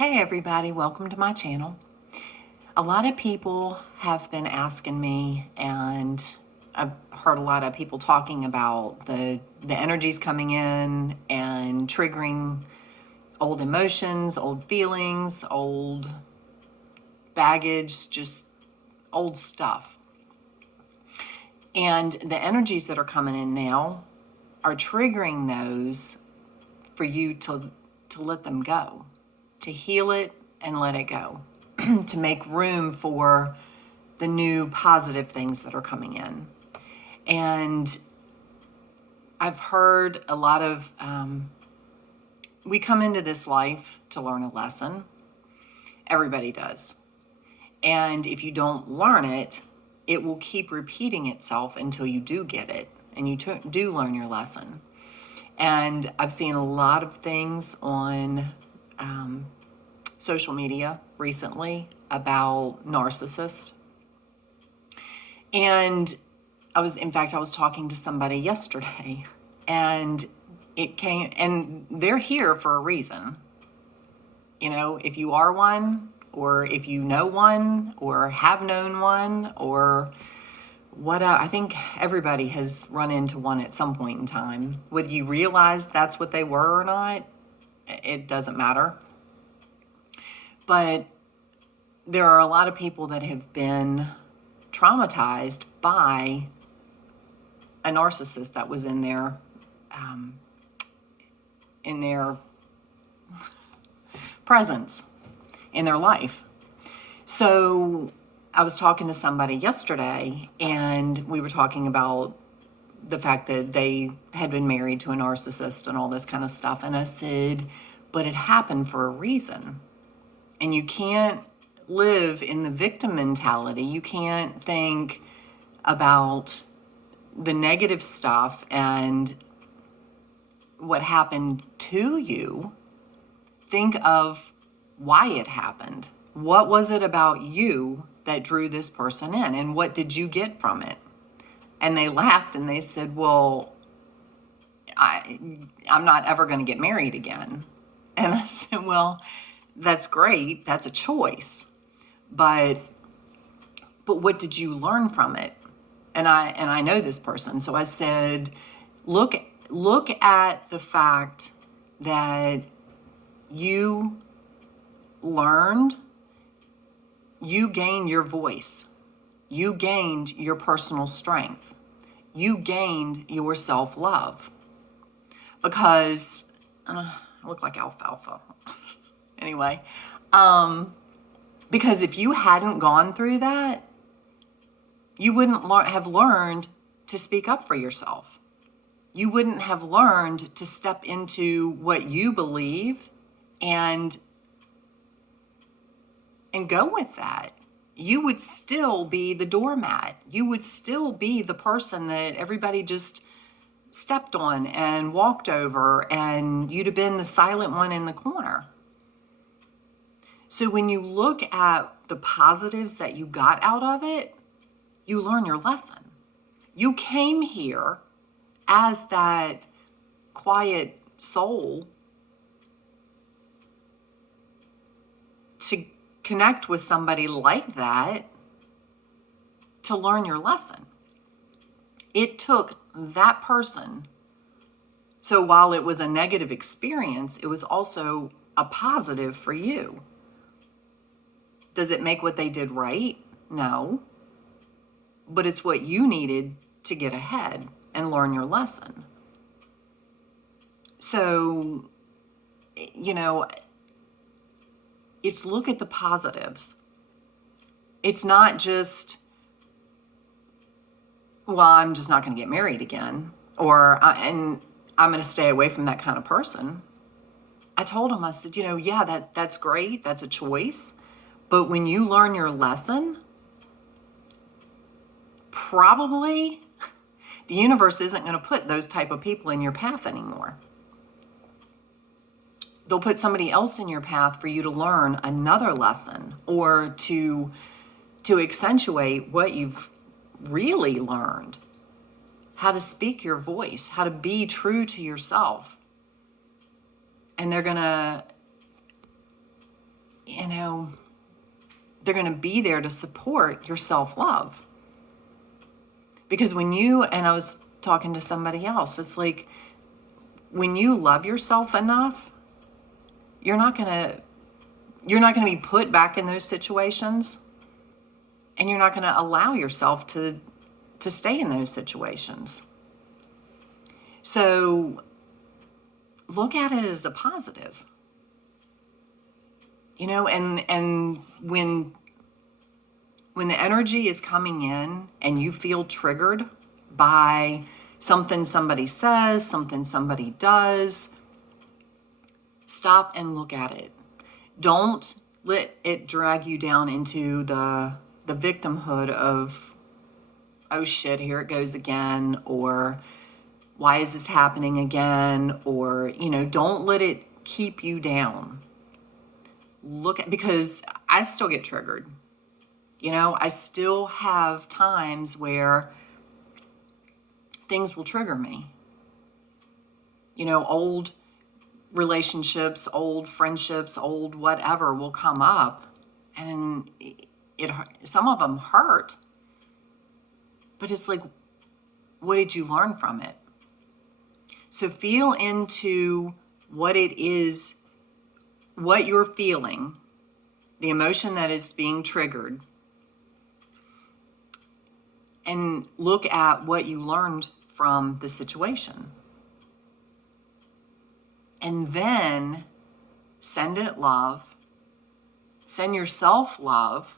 Hey everybody, welcome to my channel. A lot of people have been asking me, and I've heard a lot of people talking about the energies coming in and triggering old emotions, old feelings, old baggage, just old stuff. And the energies that are coming in now are triggering those for you to let them go, to heal it and let it go, to make room for the new positive things that are coming in. And I've heard a lot of, we come into this life to learn a lesson. Everybody does. And if you don't learn it, it will keep repeating itself until you do get it and you do learn your lesson. And I've seen a lot of things on social media recently about Narcissist. And I was talking to somebody yesterday, and it came, and they're here for a reason. You know, if you are one, or if you know one, or have known one, or what, I think everybody has run into one at some point in time. Would you realize that's what they were or not? It doesn't matter. But there are a lot of people that have been traumatized by a narcissist that was in their presence, in their life. So I was talking to somebody yesterday, and we were talking about the fact that they had been married to a narcissist and all this kind of stuff. And I said, but it happened for a reason. And you can't live in the victim mentality. You can't think about the negative stuff and what happened to you. Think of why it happened. What was it about you that drew this person in, and what did you get from it? And they laughed and they said, well, I'm not ever going to get married again. And I said, well, that's great. That's a choice. But what did you learn from it? And I know this person. So I said, look at the fact that you learned, you gained your voice. You gained your personal strength. You gained your self-love. Because, I look like alfalfa. Anyway, because if you hadn't gone through that, you wouldn't have learned to speak up for yourself. You wouldn't have learned to step into what you believe and go with that. You would still be the doormat. You would still be the person that everybody just stepped on and walked over, and you'd have been the silent one in the corner. So when you look at the positives that you got out of it, you learn your lesson. You came here as that quiet soul to connect with somebody like that to learn your lesson. It took that person. So while it was a negative experience, it was also a positive for you. Does it make what they did right? No. But it's what you needed to get ahead and learn your lesson. So, you know, it's look at the positives. It's not just, well, I'm just not going to get married again, and I'm going to stay away from that kind of person. I told him, I said, you know, yeah, that's great. That's a choice. But when you learn your lesson, probably the universe isn't going to put those type of people in your path anymore. They'll put somebody else in your path for you to learn another lesson, or to accentuate what you've really learned. How to speak your voice, how to be true to yourself. And they're going to they're going to be there to support your self-love. Because and I was talking to somebody else, it's like when you love yourself enough, you're not going to be put back in those situations, and you're not going to allow yourself to stay in those situations. So look at it as a positive. And when the energy is coming in and you feel triggered by something somebody says, something somebody does, stop and look at it. Don't let it drag you down into the victimhood of, oh shit, here it goes again, or why is this happening again? Or, don't let it keep you down. Because I still get triggered. I still have times where things will trigger me. Old relationships, old friendships, old whatever will come up, and some of them hurt, but it's like, what did you learn from it? So feel into what it is, what you're feeling, the emotion that is being triggered, and look at what you learned from the situation. And then send it love, send yourself love,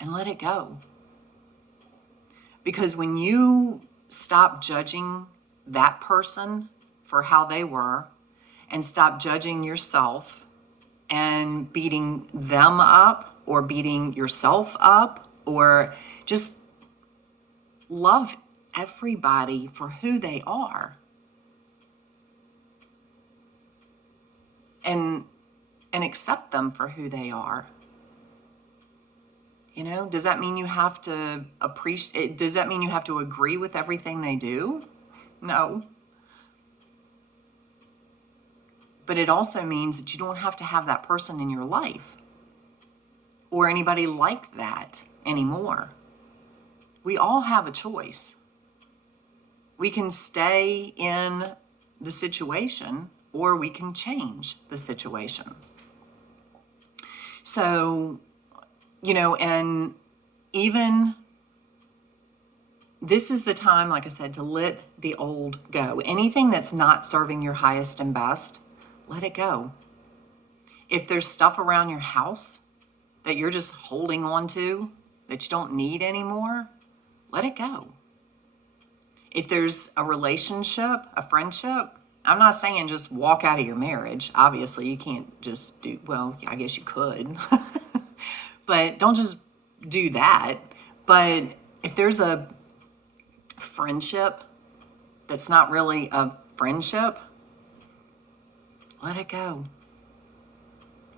and let it go. Because when you stop judging that person for how they were, and stop judging yourself and beating them up or beating yourself up, or just love everybody for who they are. And accept them for who they are. Does that mean you have to appreciate? Does that mean you have to agree with everything they do? No. But it also means that you don't have to have that person in your life or anybody like that anymore. We all have a choice. We can stay in the situation, or we can change the situation. So, and even this is the time, like I said, to let the old go. Anything that's not serving your highest and best, let it go. If there's stuff around your house that you're just holding on to that you don't need anymore, let it go. If there's a relationship, a friendship, I'm not saying just walk out of your marriage. Obviously, you can't just I guess you could. But don't just do that. But if there's a friendship that's not really a friendship, let it go.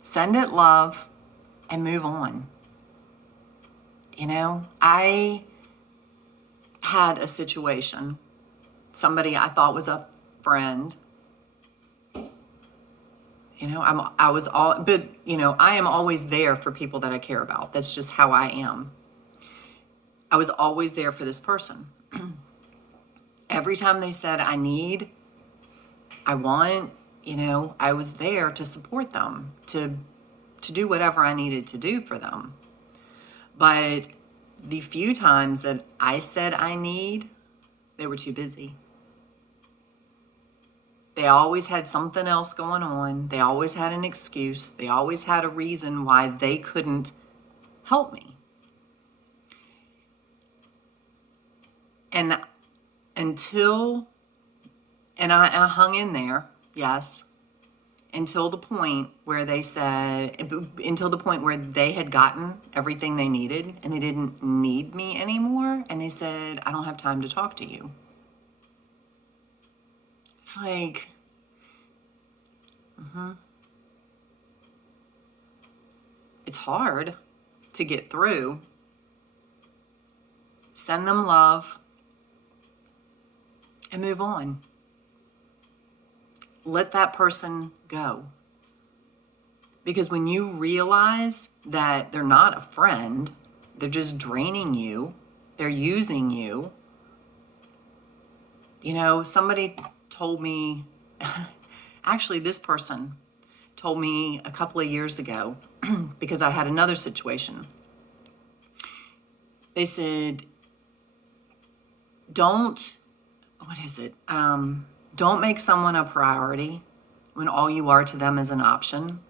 Send it love and move on. I had a situation, somebody I thought was a friend. I am always there for people that I care about. That's just how I am. I was always there for this person. Every time they said, I need, I want, I was there to support them, to do whatever I needed to do for them. But the few times that I said I need, they were too busy. They always had something else going on. They always had an excuse. They always had a reason why they couldn't help me. And I hung in there, yes, until the point where they had gotten everything they needed and they didn't need me anymore. And they said, I don't have time to talk to you. It's like, it's hard to get through. Send them love and move on. Let that person go. Because when you realize that they're not a friend, they're just draining you, they're using you. You know, somebody told me, actually, this person told me a couple of years ago, because I had another situation. They said, don't make someone a priority when all you are to them is an option.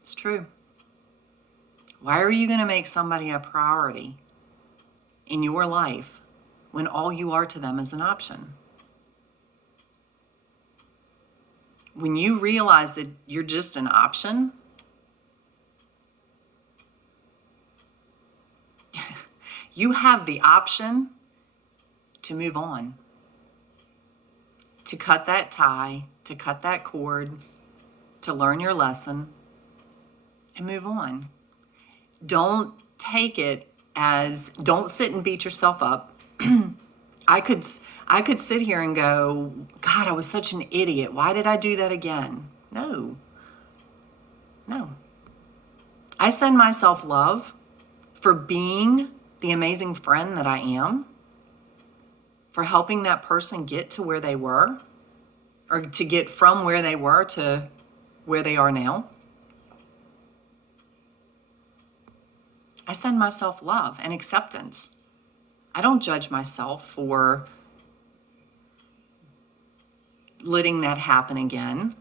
It's true. Why are you going to make somebody a priority in your life when all you are to them is an option? When you realize that you're just an option, you have the option to move on, to cut that tie, to cut that cord, to learn your lesson and move on. Don't take it as, don't sit and beat yourself up. I could sit here and go, God, I was such an idiot. Why did I do that again? No. I send myself love for being the amazing friend that I am, for helping that person get to where they were, or to get from where they were to where they are now. I send myself love and acceptance. I don't judge myself for letting that happen again.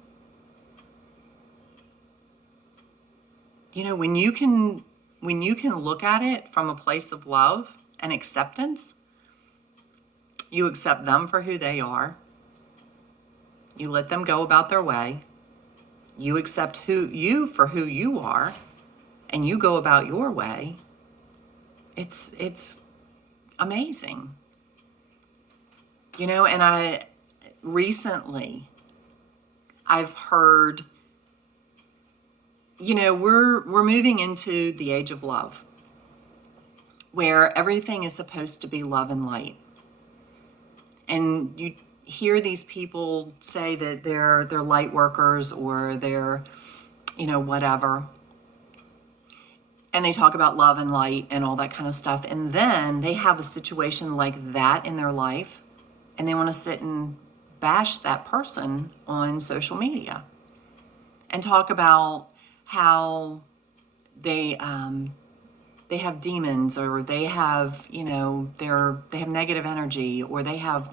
You know, when you can look at it from a place of love and acceptance, you accept them for who they are. You let them go about their way. You accept you for who you are, and you go about your way. It's amazing. You know, and I've heard, you know, we're moving into the age of love, where everything is supposed to be love and light. And you hear these people say that they're light workers, or they're, you know, whatever. And they talk about love and light and all that kind of stuff. And then they have a situation like that in their life, and they want to sit and bash that person on social media and talk about how they have demons, or they have, you know, they have negative energy, or they have,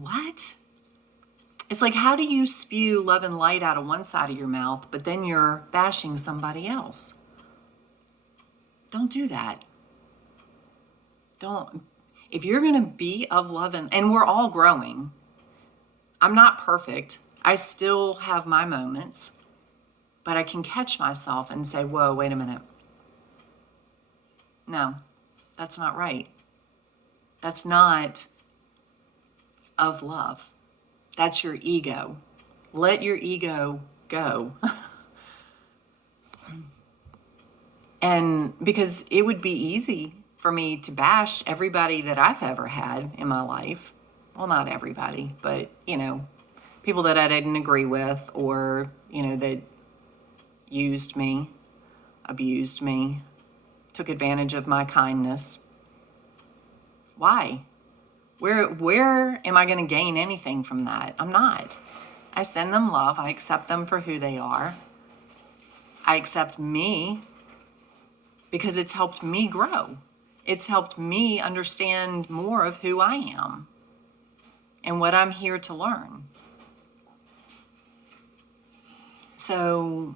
what? It's like, how do you spew love and light out of one side of your mouth, but then you're bashing somebody else? Don't do that. Don't. If you're going to be of love, and we're all growing. I'm not perfect. I still have my moments, but I can catch myself and say, whoa, wait a minute. No, that's not right. That's not of love. That's your ego. Let your ego go. And because it would be easy for me to bash everybody that I've ever had in my life. Well, not everybody, but, you know, people that I didn't agree with, or, you know, that used me, abused me, took advantage of my kindness. Why? Where am I going to gain anything from that? I'm not. I send them love. I accept them for who they are. I accept me because it's helped me grow. It's helped me understand more of who I am and what I'm here to learn. So,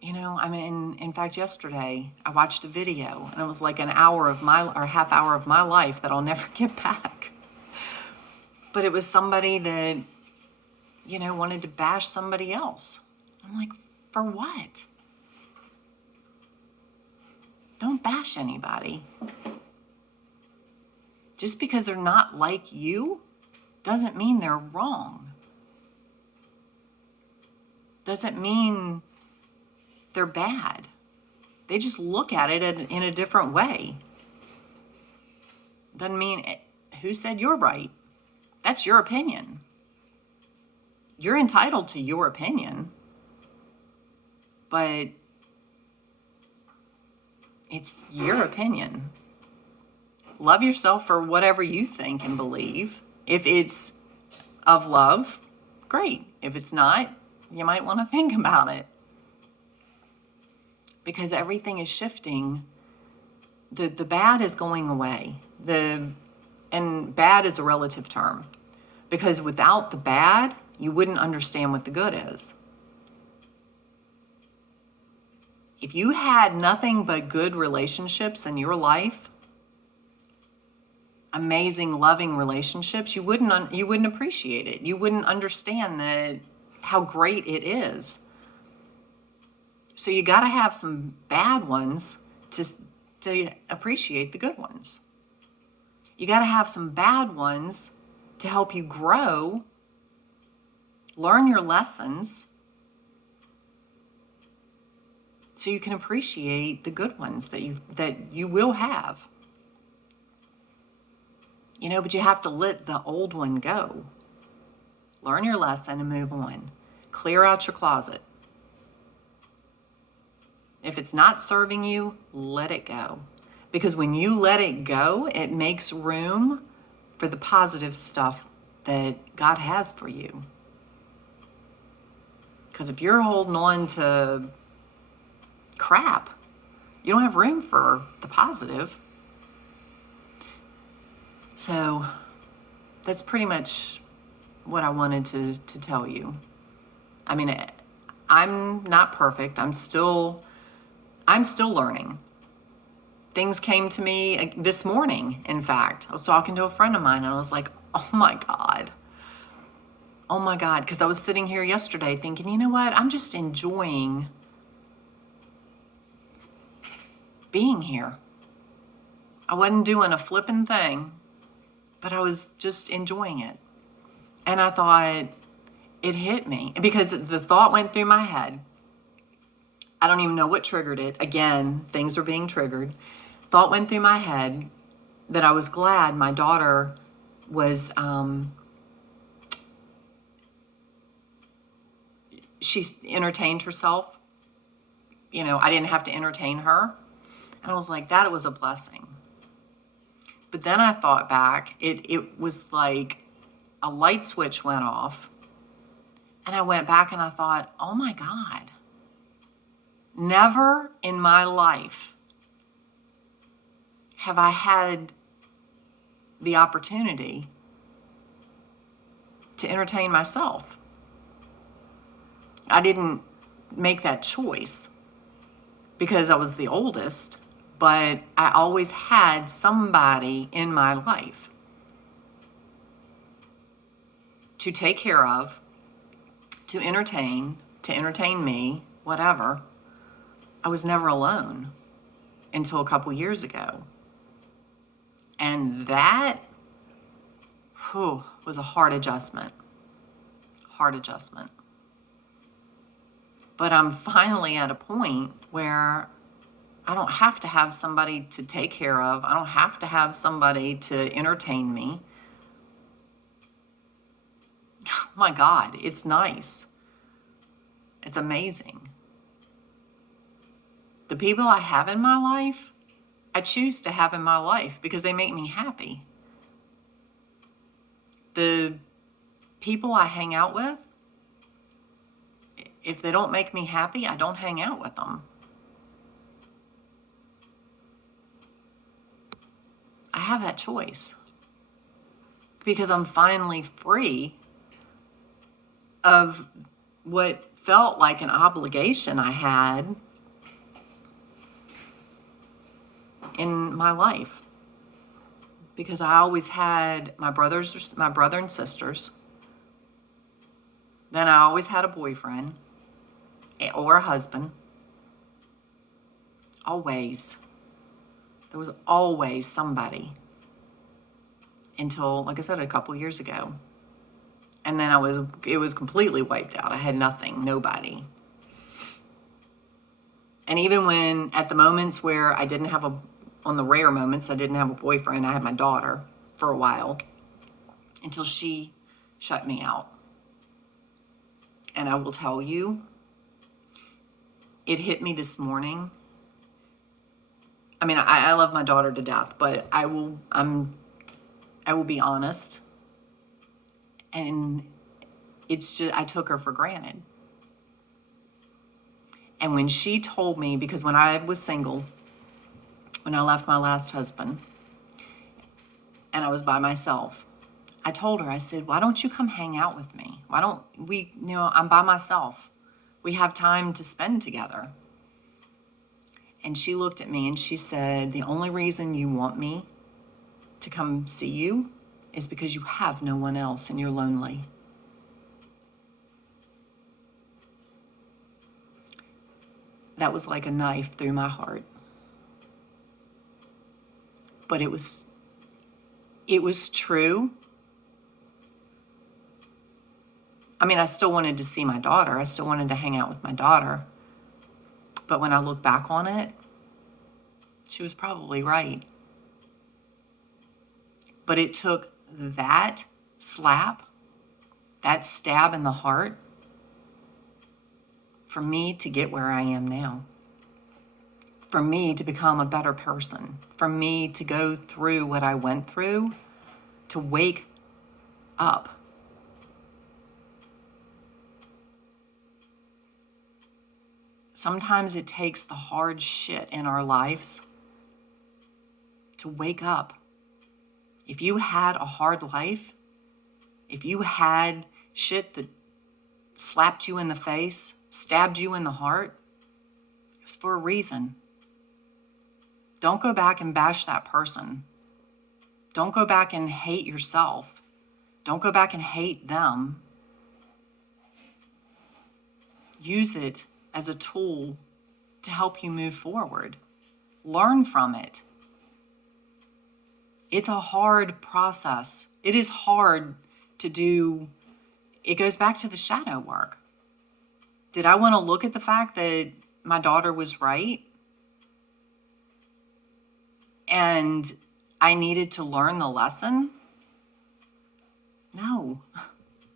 you know, I mean, in fact, yesterday I watched a video, and it was like an hour of half hour of my life that I'll never get back. But it was somebody that, you know, wanted to bash somebody else. I'm like, for what? Don't bash anybody. Just because they're not like you doesn't mean they're wrong. Doesn't mean they're bad. They just look at it in a different way. Doesn't mean, who said you're right? That's your opinion. you're entitled to your opinion, but it's your opinion. Love yourself for whatever you think and believe. If it's of love, great. If it's not, you might want to think about it. Because everything is shifting. The bad is going away. And bad is a relative term. Because without the bad, you wouldn't understand what the good is. If you had nothing but good relationships in your life, amazing, loving relationships, you wouldn't appreciate it. You wouldn't understand how great it is. So you got to have some bad ones to appreciate the good ones. You got to have some bad ones to help you grow, learn your lessons, so you can appreciate the good ones that you will have. But you have to let the old one go. Learn your lesson and move on. Clear out your closet. If it's not serving you, let it go. Because when you let it go, it makes room for the positive stuff that God has for you. Because if you're holding on to crap, you don't have room for the positive. So that's pretty much what I wanted to tell you. I mean, I'm not perfect. I'm still learning. Things came to me this morning, in fact. I was talking to a friend of mine and I was like, oh my God. Because I was sitting here yesterday thinking, you know what? I'm just enjoying being here. I wasn't doing a flipping thing, but I was just enjoying it. And I thought, it hit me because the thought went through my head. I don't even know what triggered it. Again, things are being triggered. Thought went through my head that I was glad my daughter was, she entertained herself. I didn't have to entertain her. And I was like, that was a blessing. But then I thought back, it was like a light switch went off. And I went back and I thought, oh my God, never in my life have I had the opportunity to entertain myself. I didn't make that choice because I was the oldest, but I always had somebody in my life to take care of, to entertain me, whatever. I was never alone until a couple years ago. And that was a hard adjustment. But I'm finally at a point where I don't have to have somebody to take care of. I don't have to have somebody to entertain me. Oh my God, it's nice. It's amazing. The people I have in my life, I choose to have in my life because they make me happy. The people I hang out with, if they don't make me happy, I don't hang out with them. I have that choice because I'm finally free of what felt like an obligation I had in my life, because I always had my brother and sisters. Then I always had a boyfriend or a husband. Always. There was always somebody until, like I said, a couple years ago. And then it was completely wiped out. I had nothing, nobody. And even when, at the moments where I didn't have on the rare moments, I didn't have a boyfriend, I had my daughter for a while until she shut me out. And I will tell you, it hit me this morning. I mean, I love my daughter to death, but I will be honest. And it's just, I took her for granted. And when she told me, because when I was single, when I left my last husband and I was by myself, I told her, I said, why don't you come hang out with me? Why don't we, I'm by myself. We have time to spend together. And she looked at me and she said, the only reason you want me to come see you is because you have no one else and you're lonely. That was like a knife through my heart. But it was true. I mean, I still wanted to see my daughter. I still wanted to hang out with my daughter. But when I look back on it, she was probably right. But it took that slap, that stab in the heart, for me to get where I am now. For me to become a better person. For me to go through what I went through, to wake up. Sometimes it takes the hard shit in our lives to wake up. If you had a hard life, if you had shit that slapped you in the face, stabbed you in the heart, it was for a reason. Don't go back and bash that person. Don't go back and hate yourself. Don't go back and hate them. Use it as a tool to help you move forward. Learn from it. It's a hard process. It is hard to do. It goes back to the shadow work. Did I want to look at the fact that my daughter was right? And I needed to learn the lesson? No,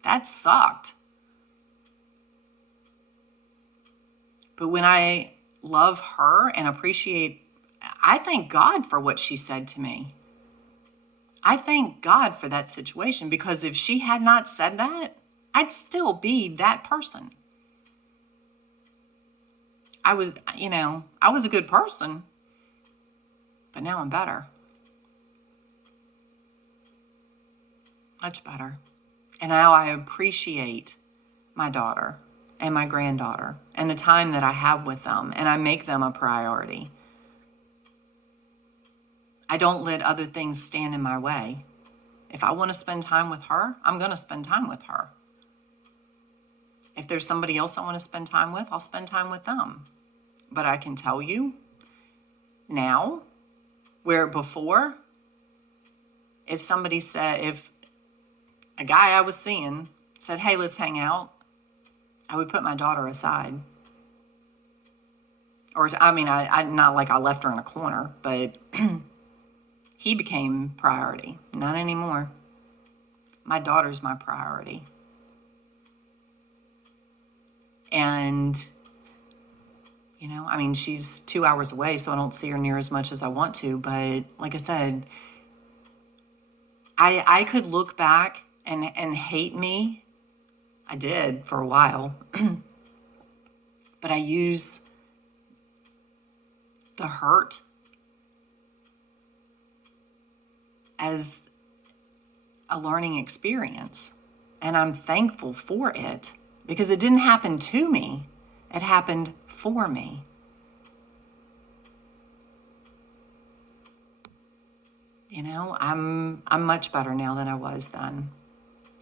that sucked. But when I love her and appreciate, I thank God for what she said to me. I thank God for that situation, because if she had not said that, I'd still be that person. I was a good person, but now I'm better. Much better. And now I appreciate my daughter and my granddaughter and the time that I have with them, and I make them a priority. I don't let other things stand in my way. If I want to spend time with her, I'm going to spend time with her. If there's somebody else I want to spend time with, I'll spend time with them. But I can tell you now, where before, if a guy I was seeing said, hey, let's hang out, I would put my daughter aside. Or, I not like I left her in a corner, but he became priority. Not anymore. My daughter's my priority. And, she's 2 hours away, so I don't see her near as much as I want to. But like I said, I could look back and hate me. I did for a while. But I use the hurt as a learning experience. And I'm thankful for it, because it didn't happen to me. It happened for me. I'm much better now than I was then.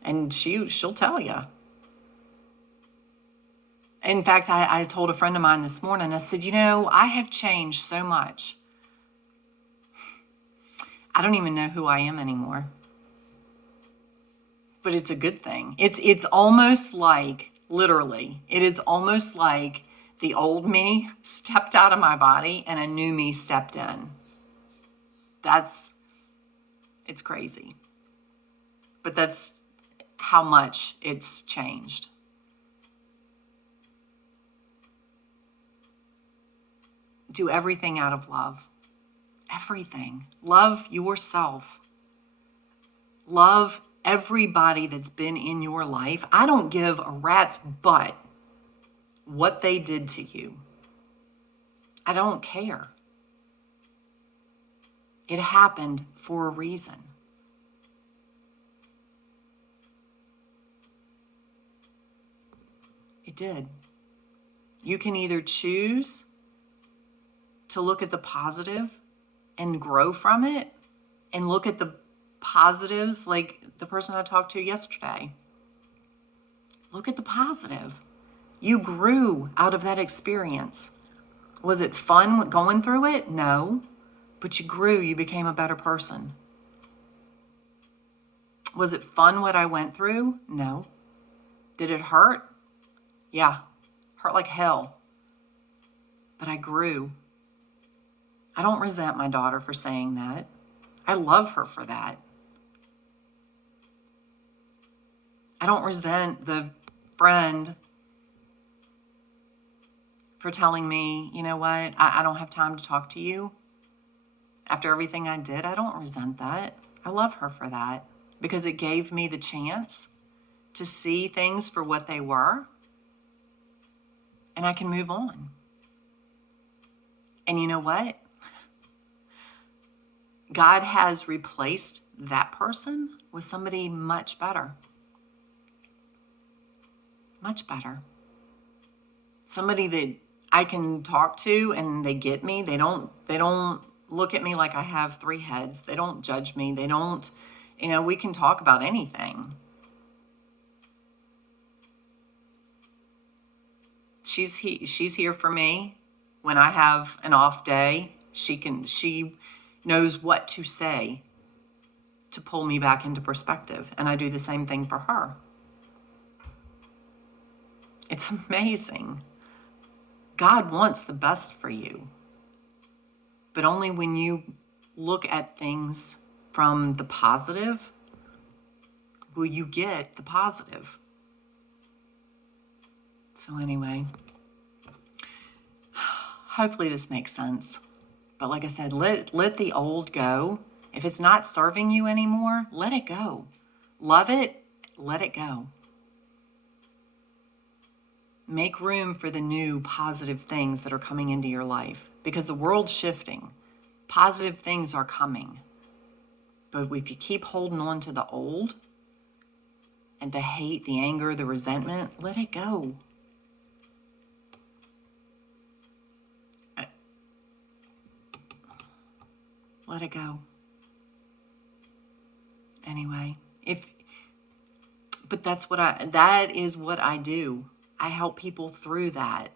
And she'll tell you. In fact, I told a friend of mine this morning, I said, I have changed so much. I don't even know who I am anymore. But it's a good thing. It's almost like, literally, it is almost like the old me stepped out of my body and a new me stepped in. It's crazy. But that's how much it's changed. do everything out of love. Everything. Love yourself. Love everybody that's been in your life. I don't give a rat's butt what they did to you. I don't care. It happened for a reason. It did. You can either choose to look at the positive and grow from it and look at the positives, like the person I talked to yesterday. Look at the positive. You grew out of that experience. Was it fun going through it? No. But you grew, you became a better person. Was it fun what I went through? No. Did it hurt? Yeah. Hurt like hell. But I grew. I don't resent my daughter for saying that. I love her for that. I don't resent the friend for telling me, you know what, I don't have time to talk to you. After everything I did, I don't resent that. I love her for that because it gave me the chance to see things for what they were, and I can move on. And you know what? God has replaced that person with somebody much better. Much better. Somebody that I can talk to and they get me. They don't look at me like I have three heads. They don't judge me. They don't, we can talk about anything. She's here for me when I have an off day. She knows what to say to pull me back into perspective, and I do the same thing for her. It's amazing. God wants the best for you, but only when you look at things from the positive will you get the positive. So anyway, hopefully this makes sense. But like I said, let the old go. If it's not serving you anymore, let it go. Love it, let it go. Make room for the new positive things that are coming into your life because the world's shifting. Positive things are coming. But if you keep holding on to the old and the hate, the anger, the resentment, let it go. Let it go. Anyway, but that is what I do. I help people through that.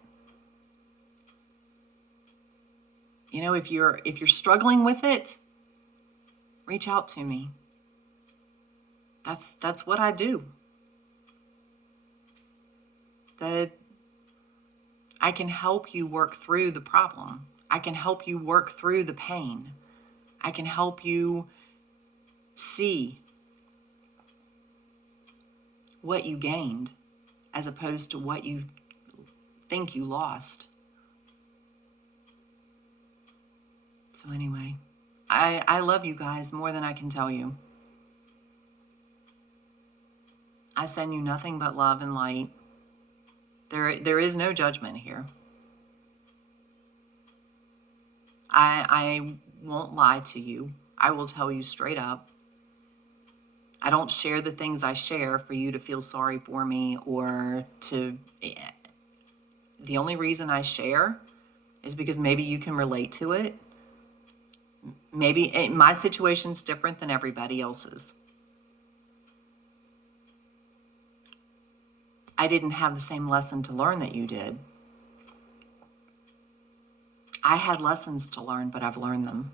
If you're struggling with it, reach out to me. That's what I do. That I can help you work through the problem. I can help you work through the pain. I can help you see what you gained as opposed to what you think you lost. So anyway, I love you guys more than I can tell you. I send you nothing but love and light. There is no judgment here. I won't lie to you. I will tell you straight up. I don't share the things I share for you to feel sorry for me or to... The only reason I share is because maybe you can relate to it. Maybe my situation's different than everybody else's. I didn't have the same lesson to learn that you did. I had lessons to learn, but I've learned them.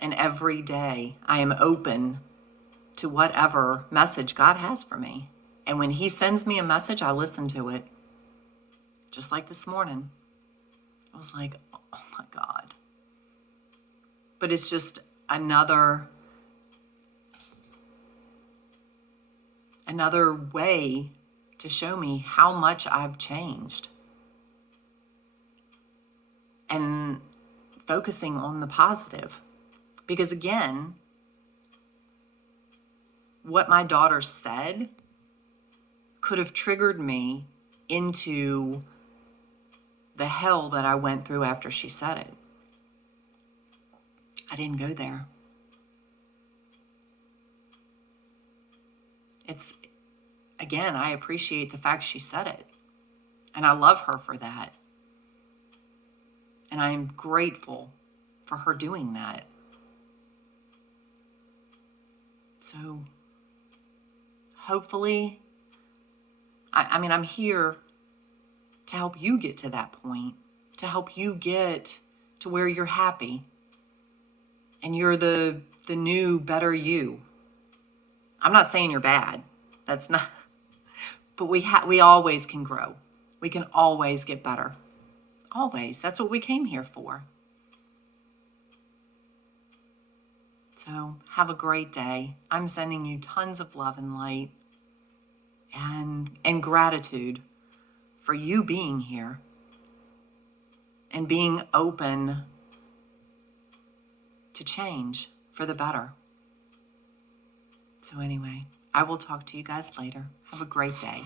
And every day I am open to whatever message God has for me. And when He sends me a message, I listen to it. Just like this morning. I was like, oh my God. But it's just another way to show me how much I've changed. and focusing on the positive. Because again, what my daughter said could have triggered me into the hell that I went through after she said it. I didn't go there. Again, I appreciate the fact she said it. And I love her for that. And I am grateful for her doing that. So hopefully, I'm here to help you get to that point, to help you get to where you're happy and you're the new, better you. I'm not saying you're bad. That's not, but we always can grow. We can always get better. Always. That's what we came here for. So have a great day. I'm sending you tons of love and light and gratitude for you being here and being open to change for the better. So anyway, I will talk to you guys later. Have a great day.